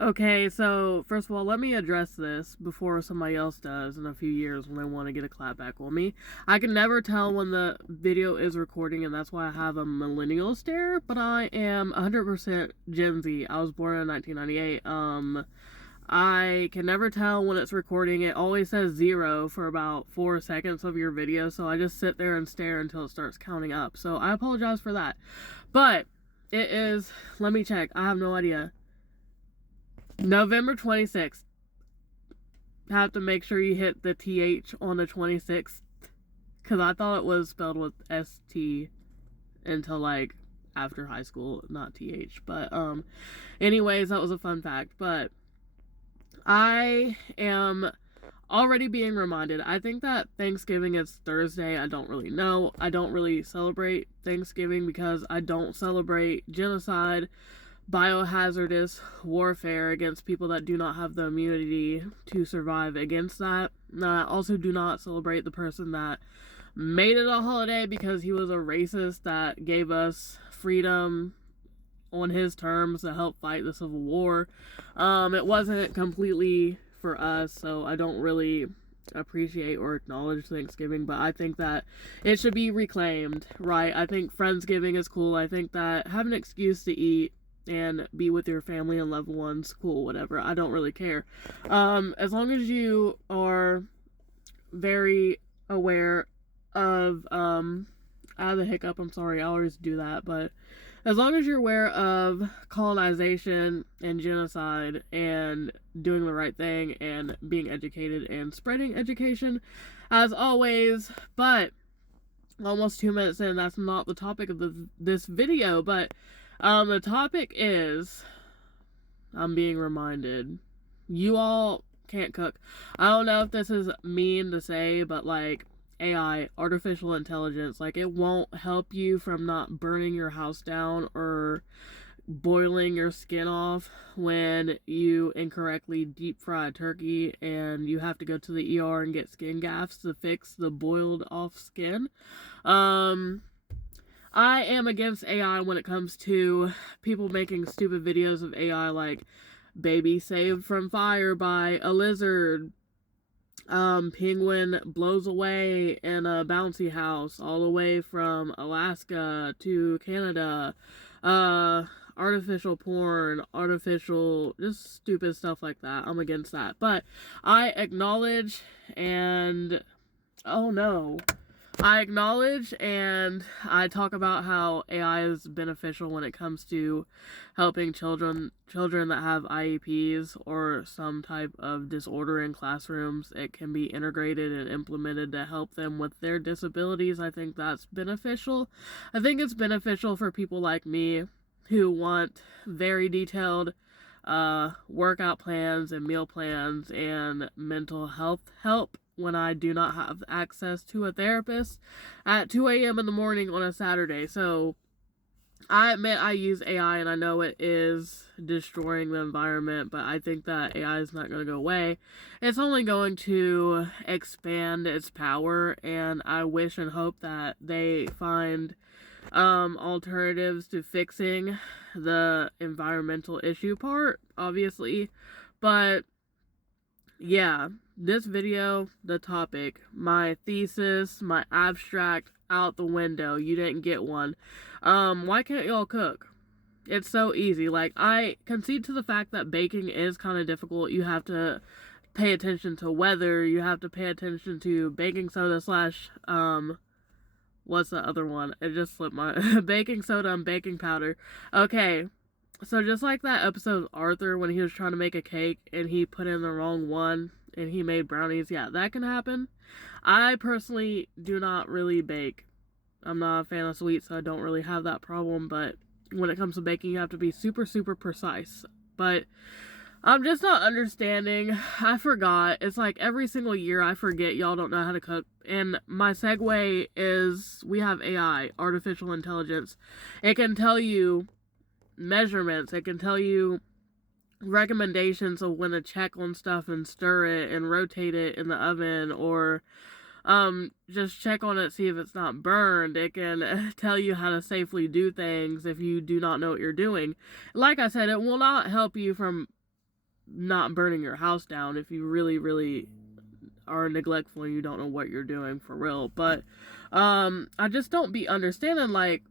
Okay, so first of all, let me address this before somebody else does in a few years when they want to get a clap back on me. I can never tell when the video is recording, and that's why I have a millennial stare, but I am 100% Gen Z. I was born in 1998. I can never tell when it's recording. It always says 0 for about 4 seconds of your video, so I just sit there and stare until it starts counting up. So I apologize for that. But it is, let me check. I have no idea. November 26th. Have to make sure you hit the TH on the 26th. Because I thought it was spelled with ST until like after high school, not TH. But, anyways, that was a fun fact. But I am already being reminded. I think that Thanksgiving is Thursday. I don't really know. I don't really celebrate Thanksgiving because I don't celebrate genocide, biohazardous warfare against people that do not have the immunity to survive against that. I also do not celebrate the person that made it a holiday because he was a racist that gave us freedom on his terms to help fight the Civil War. It wasn't completely for us, so I don't really appreciate or acknowledge Thanksgiving, but I think that it should be reclaimed, right? I think Friendsgiving is cool. I think that have an excuse to eat and be with your family and loved ones, cool, whatever. I don't really care. As long as you are very aware of, I have a hiccup, I'm sorry, I always do that, but as long as you're aware of colonization and genocide and doing the right thing and being educated and spreading education, as always. But almost 2 minutes in, that's not the topic of this video, but the topic is, I'm being reminded, you all can't cook. I don't know if this is mean to say, but like, AI, artificial intelligence, like it won't help you from not burning your house down or boiling your skin off when you incorrectly deep fry turkey and you have to go to the ER and get skin grafts to fix the boiled off skin. I am against AI when it comes to people making stupid videos of AI like baby saved from fire by a lizard, penguin blows away in a bouncy house all the way from Alaska to Canada, artificial porn, artificial, just stupid stuff like that. I'm against that. But I acknowledge and, oh no. I acknowledge and I talk about how AI is beneficial when it comes to helping children that have IEPs or some type of disorder in classrooms. It can be integrated and implemented to help them with their disabilities. I think that's beneficial. I think it's beneficial for people like me who want very detailed workout plans and meal plans and mental health help when I do not have access to a therapist at 2 a.m. in the morning on a Saturday. So I admit I use AI and I know it is destroying the environment, but I think that AI is not going to go away. It's only going to expand its power, and I wish and hope that they find alternatives to fixing the environmental issue part, obviously. But yeah, this video, the topic, my thesis, my abstract, out the window. You didn't get one. Why can't y'all cook? It's so easy. Like, I concede to the fact that baking is kind of difficult. You have to pay attention to weather. You have to pay attention to baking soda slash, what's the other one? It just slipped my, baking soda and baking powder. Okay. So just like that episode of Arthur when he was trying to make a cake and he put in the wrong one and he made brownies, yeah, that can happen. I personally do not really bake. I'm not a fan of sweets, so I don't really have that problem, but when it comes to baking, you have to be super, super precise. But I'm just not understanding. I forgot. It's like every single year I forget y'all don't know how to cook. And my segue is we have AI, artificial intelligence. It can tell you measurements. It can tell you recommendations of when to check on stuff and stir it and rotate it in the oven, or just check on it, see if it's not burned. It can tell you how to safely do things if you do not know what you're doing. Like I said, it will not help you from not burning your house down if you really, really are neglectful and you don't know what you're doing for real. But I just don't be understanding, like,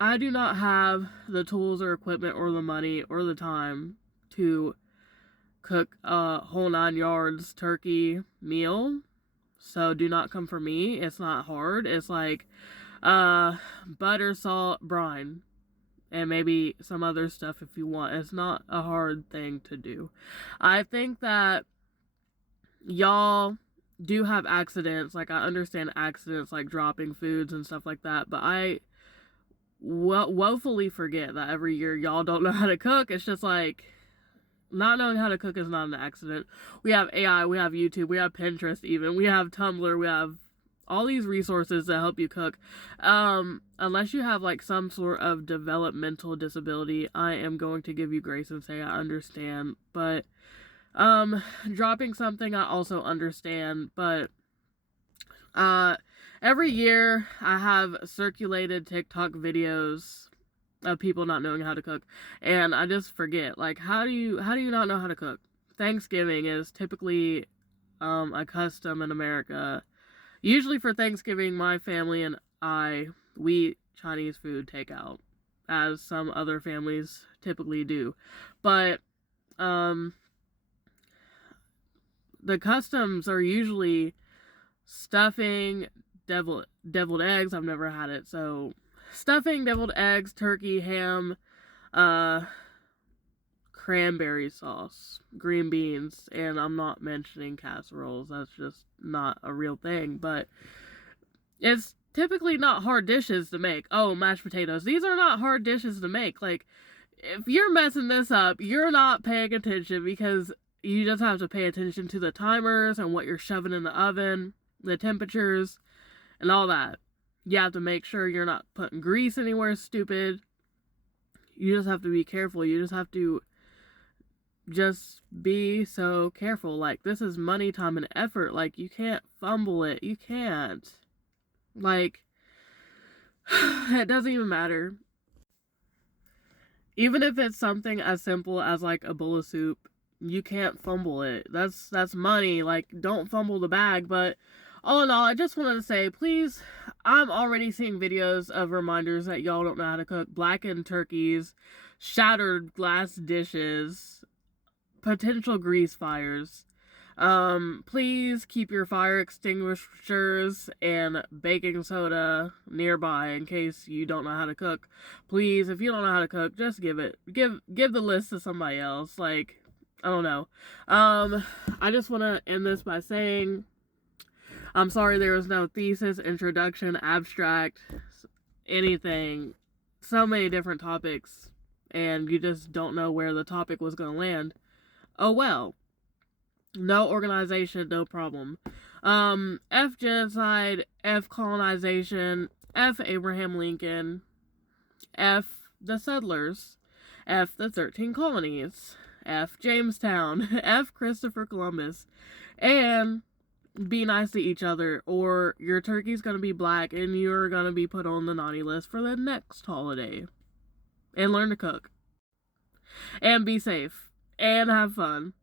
I do not have the tools or equipment or the money or the time to cook a whole 9 yards turkey meal. So do not come for me. It's not hard. It's like butter, salt, brine, and maybe some other stuff if you want. It's not a hard thing to do. I think that y'all do have accidents. Like, I understand accidents like dropping foods and stuff like that, but I woefully forget that every year y'all don't know how to cook. It's just like, not knowing how to cook is not an accident. We have AI, we have YouTube, we have Pinterest even, we have Tumblr, we have all these resources that help you cook. Unless you have like some sort of developmental disability, I am going to give you grace and say I understand. But dropping something I also understand. But every year I have circulated TikTok videos of people not knowing how to cook, and I just forget, like, how do you not know how to cook? Thanksgiving is typically a custom in America. Usually for Thanksgiving, my family and we eat Chinese food takeout, as some other families typically do. But the customs are usually stuffing, deviled eggs. I've never had it, so stuffing, deviled eggs, turkey, ham, cranberry sauce, green beans, and I'm not mentioning casseroles. That's just not a real thing, but it's typically not hard dishes to make. Oh, mashed potatoes. These are not hard dishes to make. Like, if you're messing this up, you're not paying attention, because you just have to pay attention to the timers and what you're shoving in the oven, the temperatures, and all that. You have to make sure you're not putting grease anywhere stupid. You just have to be careful. You just have to just be so careful. Like, this is money, time, and effort. Like, you can't fumble it. You can't. Like, it doesn't even matter. Even if it's something as simple as like a bowl of soup, you can't fumble it. That's money. Like, don't fumble the bag. But all in all, I just wanted to say, please, I'm already seeing videos of reminders that y'all don't know how to cook. Blackened turkeys, shattered glass dishes, potential grease fires. Please keep your fire extinguishers and baking soda nearby in case you don't know how to cook. Please, if you don't know how to cook, just give the list to somebody else. Like, I don't know. I just want to end this by saying, I'm sorry there was no thesis, introduction, abstract, anything. So many different topics, and you just don't know where the topic was going to land. Oh well. No organization, no problem. F genocide, F colonization, F Abraham Lincoln, F the settlers, F the 13 colonies, F Jamestown, F Christopher Columbus, and be nice to each other, or your turkey's gonna be black and you're gonna be put on the naughty list for the next holiday. And learn to cook. And be safe. And have fun.